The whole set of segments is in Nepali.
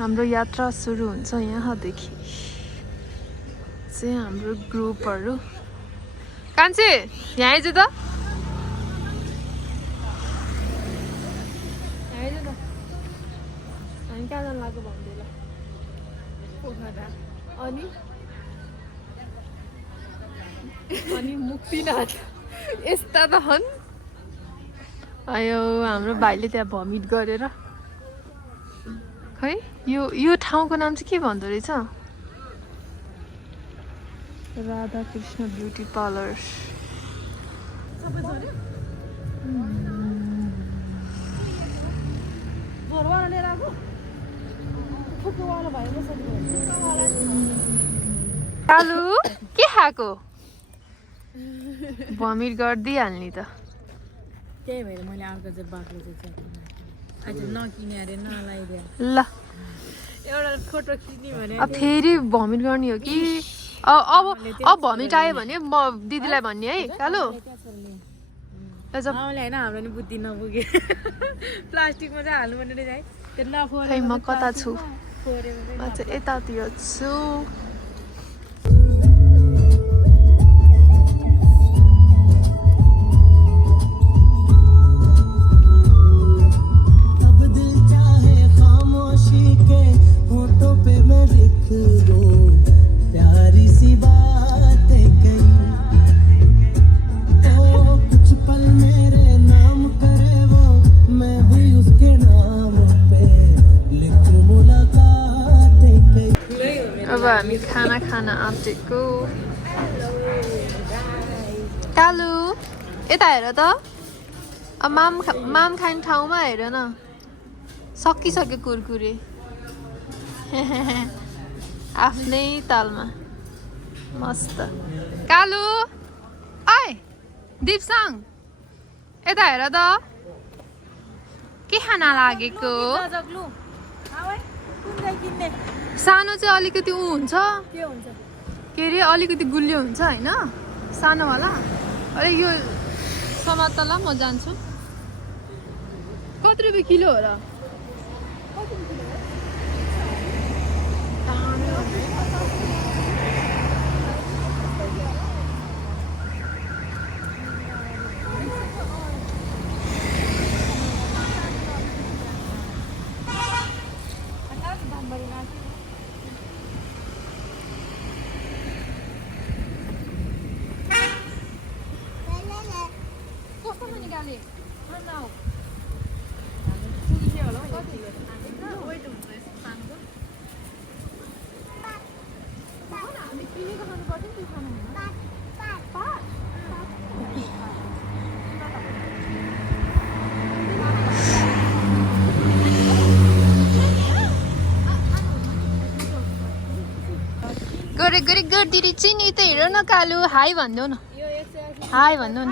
हाम्रो यात्रा सुरु हुन्छ यहाँदेखि चाहिँ हाम्रो ग्रुपहरु कान्छे यहाँ आइज त आइज त हामी कहाँ जान लाग्यो भन्दै ल पोखरा अनि मुक्तिनाथ यस्ता त हन् आयो हाम्रो भाइले त्यहाँ भमिट गरेर खै यो ठाउँको नाम चाहिँ के भन्दो रहेछ राधा कृष्ण ब्युटी पार्लर कालु के खाएको भमिट गरिदिइहाल्ने त त्यही भएर मैले अर्को चाहिँ बाक्लो चाहिँ आज नकिने अरे नलाइदिए ल एउटा फोटो खिच्ने भने अब फेरि भमिट गर्ने हो कि अब भमिट आयो भने म दिदीलाई भन्ने है कालु आउले हैन हाम्रो नि बुद्धि नपुगे प्लास्टिकमा चाहिँ हाल्नु पर्ने रहेछ है त्यो नफोरे खै म कता छु म चाहिँ यतातिर छु अब हामी खाना खान आँटेको कालु यता हेर त अब माम खाने ठाउँमा हेर न सकिसक्यो कुरकुरे आफ्नै तालमा मस्त कालु आइ दिपसाङ यता हेर त के खाना लागेको सानो चाहिँ अलिकति हुन्छ के अरे अलिकति गुलियो हुन्छ होइन सानोवाला अरे यो समातला म जान्छु कति रुपियाँ किलो हो र गरे गरे गरिदिरी चिनी त हेर न कालु हाई भन्नु न हाई भन्नु न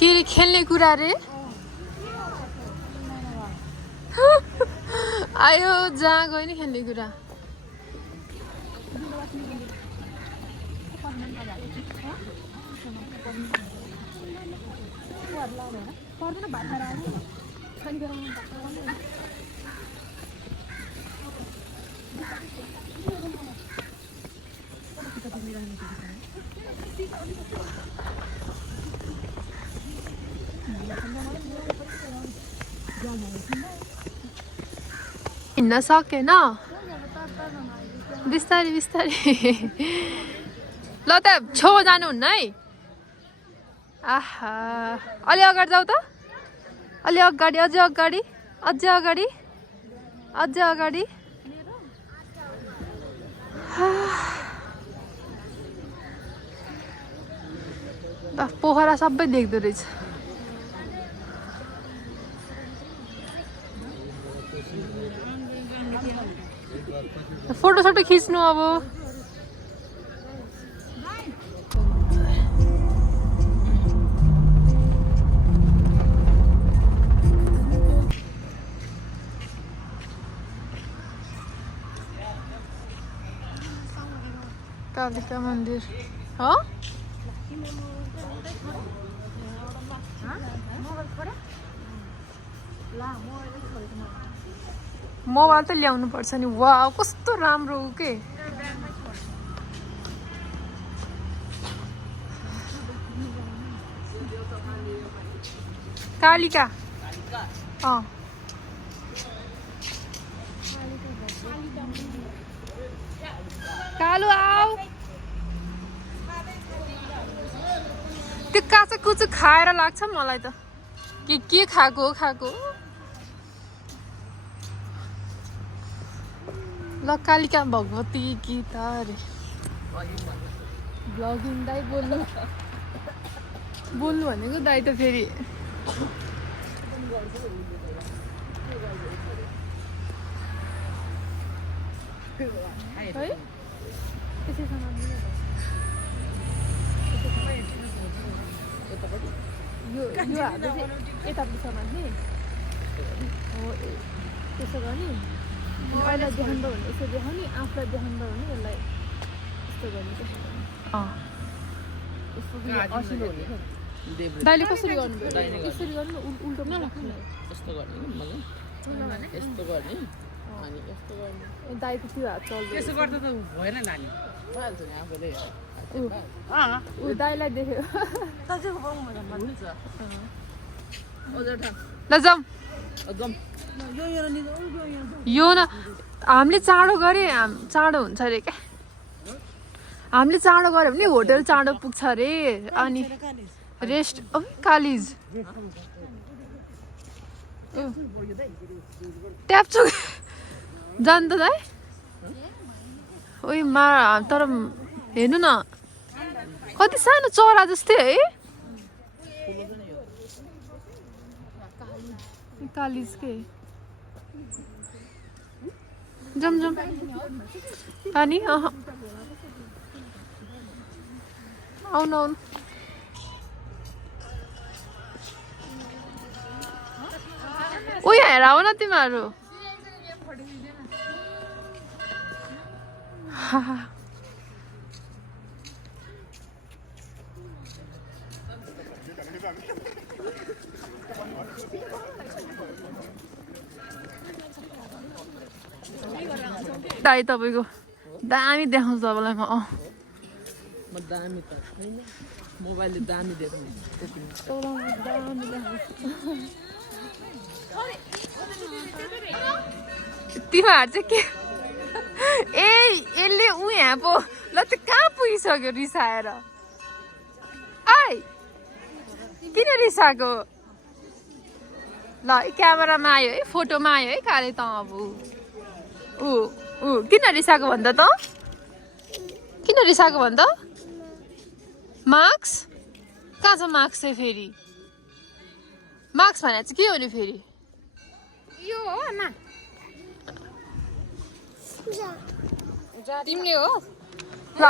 के खेल्ने कुरा रे आयो जहाँ गयो नि खेल्ने कुरा हिँड्न सकेन बिस्तारै बिस्तारै ल त छेउमा जानुहुन्न है आहा अलि अगाडि जाऊ त अलि अगाडि अझै अगाडि अझै अगाडि अझै अगाडि ल पोखरा सबै देख्दो रहेछ फोटो सोटो खिच्नु अब कालिका मन्दिर हो मोबाइल त ल्याउनु पर्छ नि वाउ कस्तो राम्रो हो के कालिका कालु आऊ त्यो काँचो कुचो खाएर लाग्छ मलाई त के खाएको ल कालिका भगवती गीता अरे ब्लगिङ दाइ बोल्नु भनेको दाइ त फेरि है यो हाम्रो चाहिँ यतापट्टि समात्ने हो त्यसो गर्ने पहिला देखाउनु भने यसो देखाउने आफूलाई देखाउनु भने यसलाई यस्तो गर्ने असिलो हुने दाइले कसरी गर्नुभयो यसरी गर्नु उल्टो नराख्नु यस्तो गर्ने यस्तो गर्ने अनि यस्तो गर्ने दाइको त्यो हात चल्छ यसो गर्दा त भएन नानी भइहाल्छ नि आफूले ऊ दाइलाई देख्यो ल जाउँ यो न हामीले चाँडो गरे चाँडो हुन्छ अरे क्या हामीले चाँडो गऱ्यो भने होटल चाँडो पुग्छ अरे अनि रेस्ट कालिज ट्याप्चो जान्छ दाइ ओइ मा तर हेर्नु न कति सानो चरा जस्तै है कालिज के जाउँ पानी आउनु उयो हेर आऊ न तिमीहरू दाइ तपाईँको दामी देखाउँछु तपाईँलाई म दामी त छैन मोबाइलले दामी देखाउने तिमीहरू चाहिँ के ए यसले ऊ यहाँ पो ल त कहाँ पुगिसक्यो रिसाएर आइ किन रिसाएको ल क्यामेरामा आयो है फोटोमा आयो है काले त अब किन रिसाएको भन्छ त किन रिसाएको भन्छ मार्क्स कहाँ छ मार्क्स चाहिँ फेरि मार्क्स भने चाहिँ के हो नि फेरि यो हो आमा तिमीले हो ल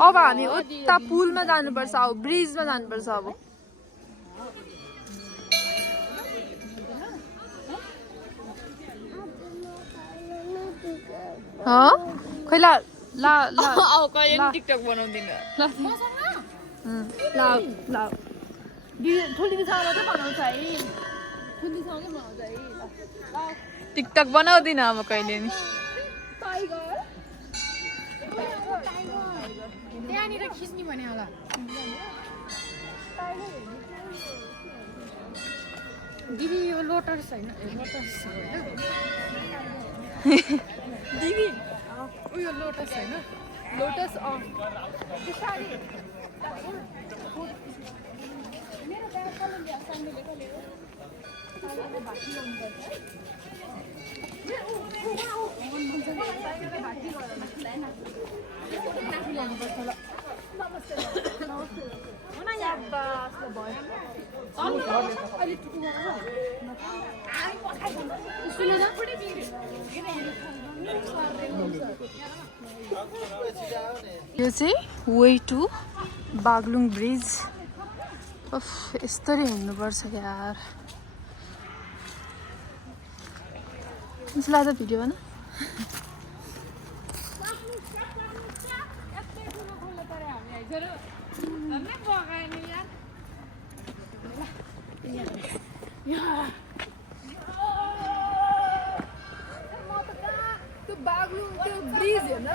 अब हामी उता पुलमा जानुपर्छ अब ब्रिजमा जानुपर्छ अब खोइ ल ल ल टिकटक बनाउँदिन ल ठुलीसँग मात्रै बनाउँछ है ठुलीसँगै बनाउँछ है टिकटक बनाउँदिन अब कहिले नि त्यहाँनिर खिच्ने भने होला दिदी यो लोटस होइन लोटस दिदी उयो लोटस होइन लोटस यो चाहिँ वे टु बागलुङ ब्रिज यस्तरी हिँड्नुपर्छ यार लाग्दा भिडियो भन बागलुङ त्यो ब्रिज हेर्न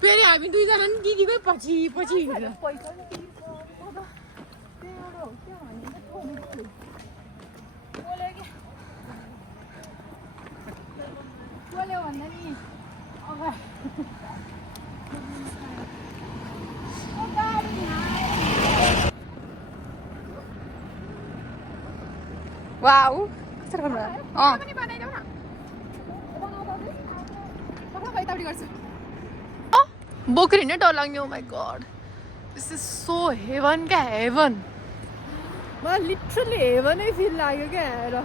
फेरि हामी दुईजना नि दिदीकै पछि पछि वाउ कस्तो राम्रो बोकेर हिँड्नै डर लाग्ने oh my god this is so heaven क्या हेभन मलाई लिटरली हेभनै फिल लाग्यो क्या हेर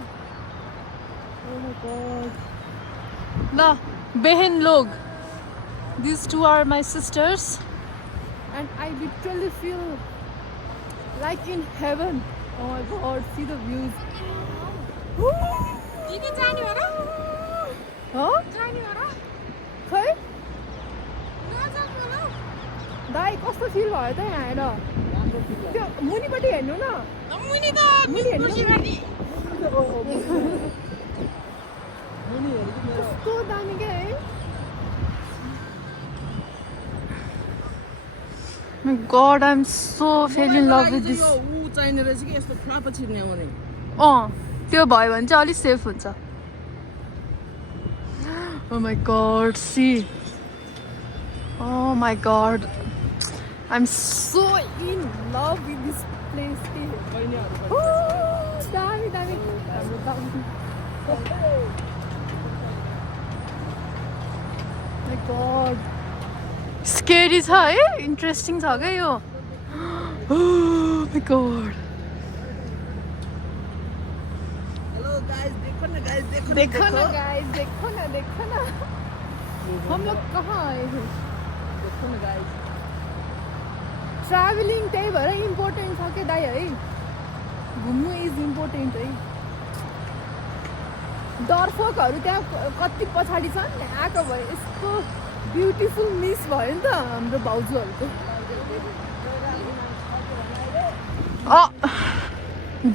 ल बेहेन लोग this two are my sisters and I literally feel like in heaven oh my god see the views दिदी जाने हो र जाने हो र खै दाइ कस्तो फिल भयो त यहाँ आएर त्यो मुनिपट्टि हेर्नु न मुनि हेर्नु कस्तो दामी क्या है My God, I'm so fell in love with this. त्यो भयो भने चाहिँ अलिक सेफ हुन्छ Oh my God, see. Oh my God. I'm so in love with this place. Dami, dami. My God. Scary छ है इन्ट्रेस्टिङ छ क्या यो Oh my God. देखो ना गाइस देखो ना हम लोग कहाँ आए हैं देखो ना गाइस ट्राभलिङ त्यही भएर इम्पोर्टेन्ट छ के दाइ है घुम्नु इज इम्पोर्टेन्ट है दर्शकहरू त्यहाँ कति पछाडि छन् आएको भए यस्तो ब्युटिफुल मिस भयो नि त हाम्रो भाउजूहरूको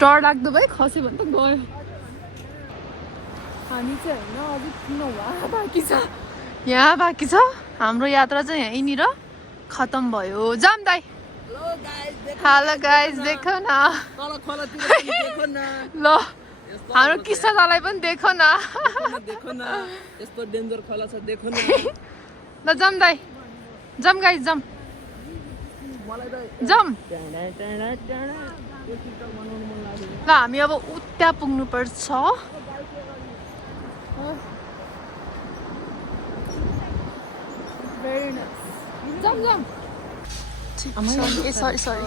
डर लाग्दो भयो खस्यो भने त गयो हामी चाहिँ होइन अझै किन वहाँ बाँकी छ यहाँ बाँकी छ हाम्रो यात्रा चाहिँ यहीँनिर खतम भयो जाम दाइ हेलो गाइस देखो न ल हाम्रो किस्सा दालाई पनि देखो न यस्तो डेन्जर खोला छ देखो न ल जाम दाइ जाम गाइस जाम जाम ल हामी अब उता पुग्नु पर्छ Very nice. Jump. Sorry.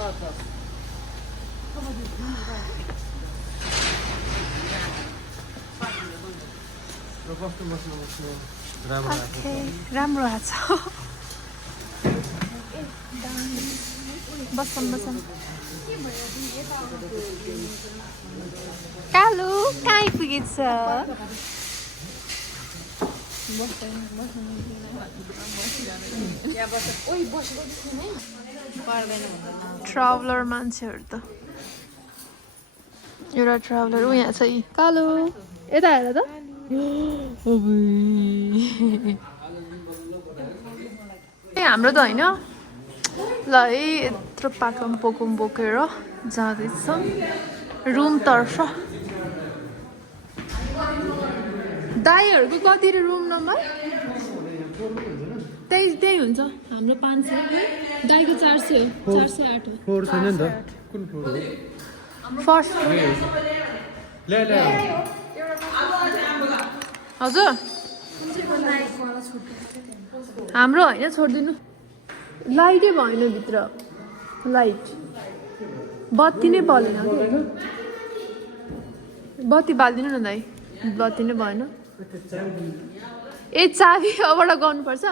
Okay, राम्रो आछ बसम कालु कहाँ पुगेछ ट्राभलर मान्छेहरू त एउटा ट्राभलर यहाँ छ यी कालो यता हेर त हाम्रो त होइन ल है यत्रो पाकम पोकम बोकेर जाँदैछौँ रुमतर्फ दाईहरूको कति रुम नम्बर त्यही हुन्छ हाम्रो 500 दाईको 400 408 हो फ्लोर छैन नि त कुन फ्लोर हो फर्स्ट ले हजुर हाम्रो होइन छोडिदिनु लाइटै भएन भित्र लाइट बत्ती नै बलेन बत्ती बालिदिनु न दाइ बत्ती नै भएन ए चाबी अबाट गर्नुपर्छ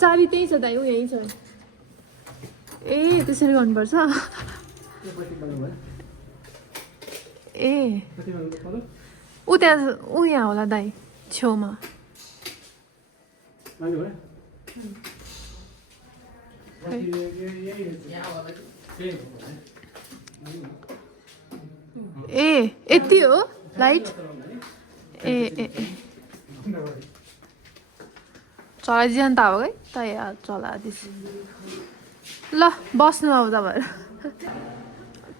चाबी त्यही छ दाइ ऊ यहीँ छ ए त्यसरी गर्नुपर्छ ए ऊ त्यहाँ ऊ यहाँ होला दाइ छेउमा ए यति हो लाइट ए ए चलाइदियो नि त अब है त यार चलाइदिएछ ल बस्नु अब तपाईँहरू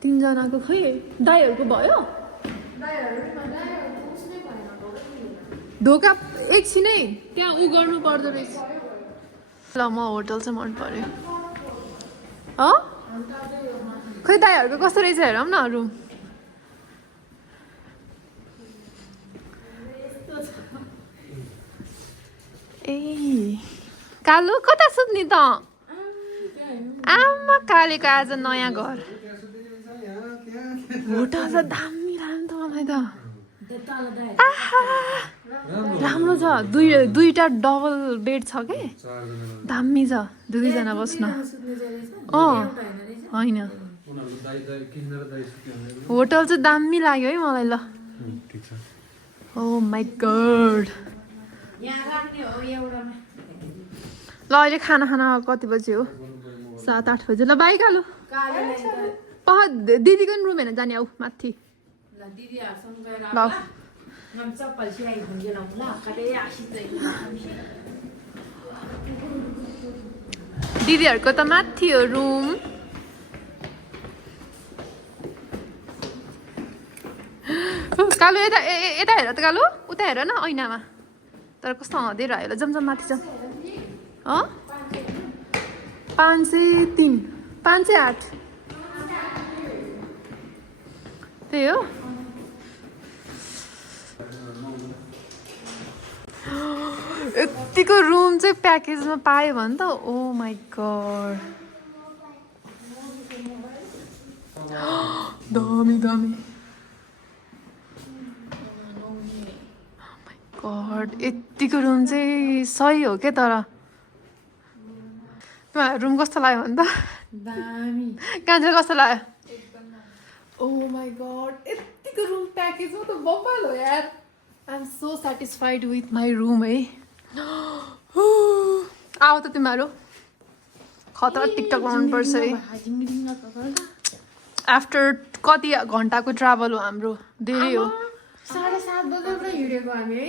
तिनजनाको खै दाइहरूको भयो ढोका एकछिनै त्यहाँ उ गर्नु पर्दो रहेछ ल म होटल चाहिँ मन पर्यो खै दाइहरूको कस्तो रहेछ हेरौँ न रुम ए कालु कता सुत्ने त आमा कालेको आज नयाँ घर होटल त दामी लाग्यो त मलाई त राम्रो छ दुईटा डबल बेड छ कि दामी छ दुईजना बस्न होइन होटल चाहिँ दामी लाग्यो है मलाई ल ओ माई गड ल अहिले खाना कति बजी हो 7-8 बजी ल बाई कालु दिदीको नि रुम हेर्न जाने आऊ माथि ल दिदीहरूको त माथि हो रुम कालु यता यता हेर त कालु उता हेर न ऐनामा तर कस्तो हँदै रह्यो ल जम माथि जाउँ 503 508 त्यही हो यतिको रुम चाहिँ प्याकेजमा पायो भने त ओ माई गड दामी दामी गड यतिको रुम चाहिँ सही हो क्या तर रुम कस्तो लाग्यो भने त दामी कहाँ कस्तो लाग्यो ओ माई गड यतिको रुम प्याकेजमा त बब्बल हो यार I am so satisfied with my room है आऊ त तिमीहरू खतरा टिकटक बनाउनुपर्छ है आफ्टर कति घन्टाको ट्राभल हो हाम्रो धेरै हो 7:30 बजे हिँडेको हामी है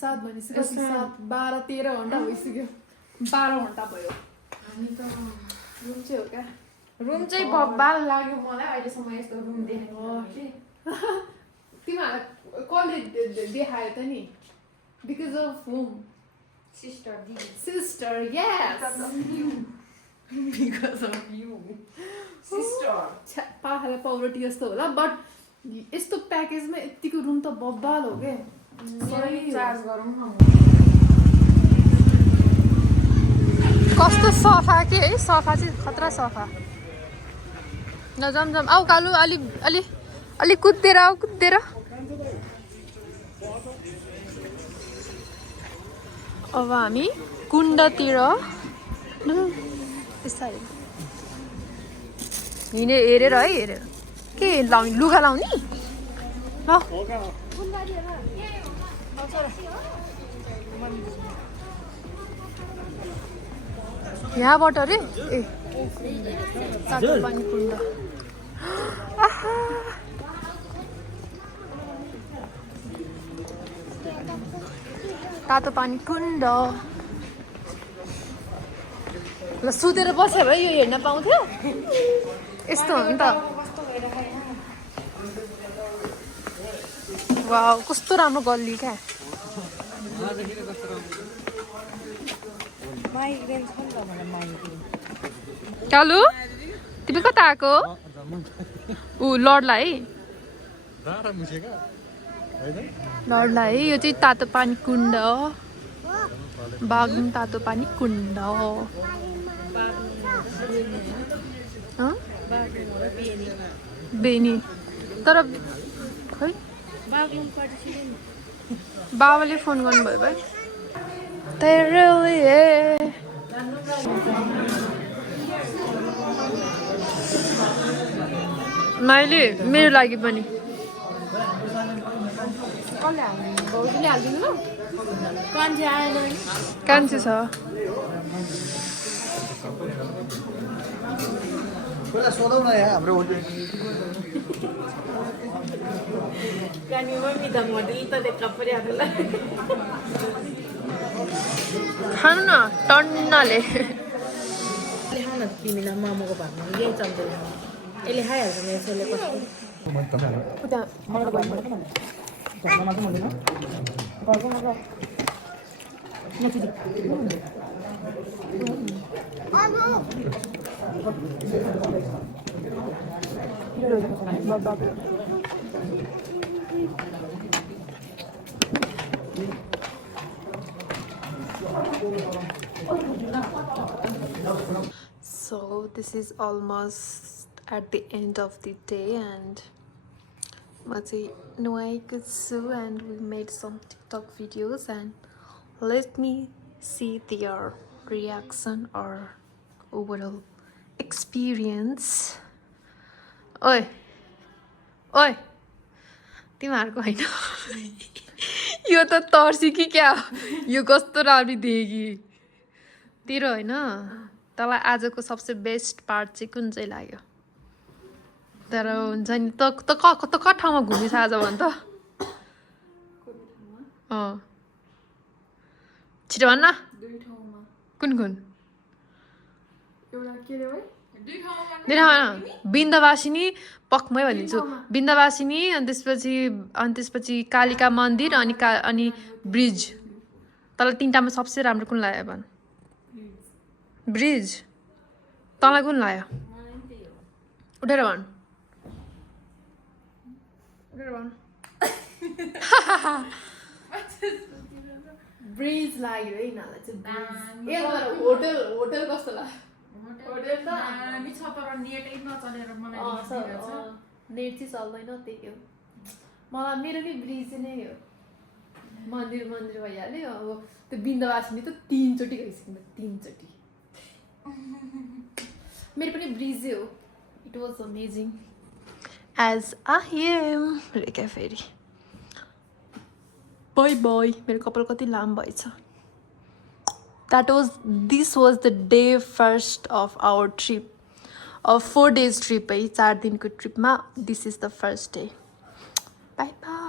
7 भनेपछि 12-13 घन्टा भइसक्यो 12 घन्टा भयो हामी त रुम चाहिँ हो क्या रुम चाहिँ बब्बाल लाग्यो मलाई अहिलेसम्म यस्तो रुम देखेको तिमीहरूलाई कसले देखायो त नि because of home sister yes because of you sister पाखालाई पौरटी जस्तो होला बट यस्तो प्याकेजमा यतिको रुम त बब्बाल हो क्या चार्ज गरौँ न कस्तो सफा के है सफा चाहिँ खतरा सफा न जाम आऊ कालु अलि कुद्देर आऊ कुद्देर अब हामी कुण्डतिर हिँडे हेरेर है हेरेर के लाउने लुगा लाउने ल यहाँबाट रे ए पानी कुण्ड तातो पानी कुण्ड ल सुतेर बस्यो भए यो हेर्न पाउँथ्यो यस्तो हो नि त वाउ कस्तो राम्रो गल्ली क्या कालु तिमी कता आएको ऊ लडलाई लडलाई यो चाहिँ तातो पानी कुण्ड बाग्लुङ तातो पानी कुण्ड हँ? बेनी तर खै बाबाले फोन गर्नुभयो भाइ मैले मेरो लागि पनि कान्छी छ सोधौँ न यहाँ हाम्रो होटल खानु न टन्नले तिमीलाई मोमोको भातमा यही चम्चले यसले खाइहाल्छ मेरो छोरीले कस्तो So this is almost at the end of the day and and we made some TikTok videos and let me see their reaction or overall experience. Oi, oi, तिमीहरूको होइन यो त तर्सी कि क्या यो कस्तो राम्रो देगी तेरो होइन तँलाई आजको सबसे बेस्ट पार्ट चाहिँ कुन चाहिँ लाग्यो तर हुन्छ नि त कहाँ ठाउँमा घुमिस आज भन् त छिटो भन्न कुन कुन दुई ठाउँमा बिन्दवासिनी पक्मै भनिदिन्छु बिन्दवासिनी अनि त्यसपछि कालिका मन्दिर अनि ब्रिज तँलाई तिनटामा सबसे राम्रो कुन लाग्यो भन् ब्रिज तँलाई कुन लाग्यो उठेर भन् ब्रिज लाग्यो है यिनीहरूलाई चाहिँ होटल कस्तो लाग्यो नेट चाहिँ चल्दैन त्यही हो मलाई मेरो नि ब्रिज नै हो मन्दिर भइहाल्यो अब त्यो बिन्दवासिनी त 3 चोटि गइसक्यो 3 चोटि मेरो पनि ब्रिजै हो it was amazing as I am Rekha फेरि बाई बाई मेरो कपाल कति लामो भएछ this was the day first of our trip of 4 days trip है 4 दिनको ट्रिपमा this is the first day bye bye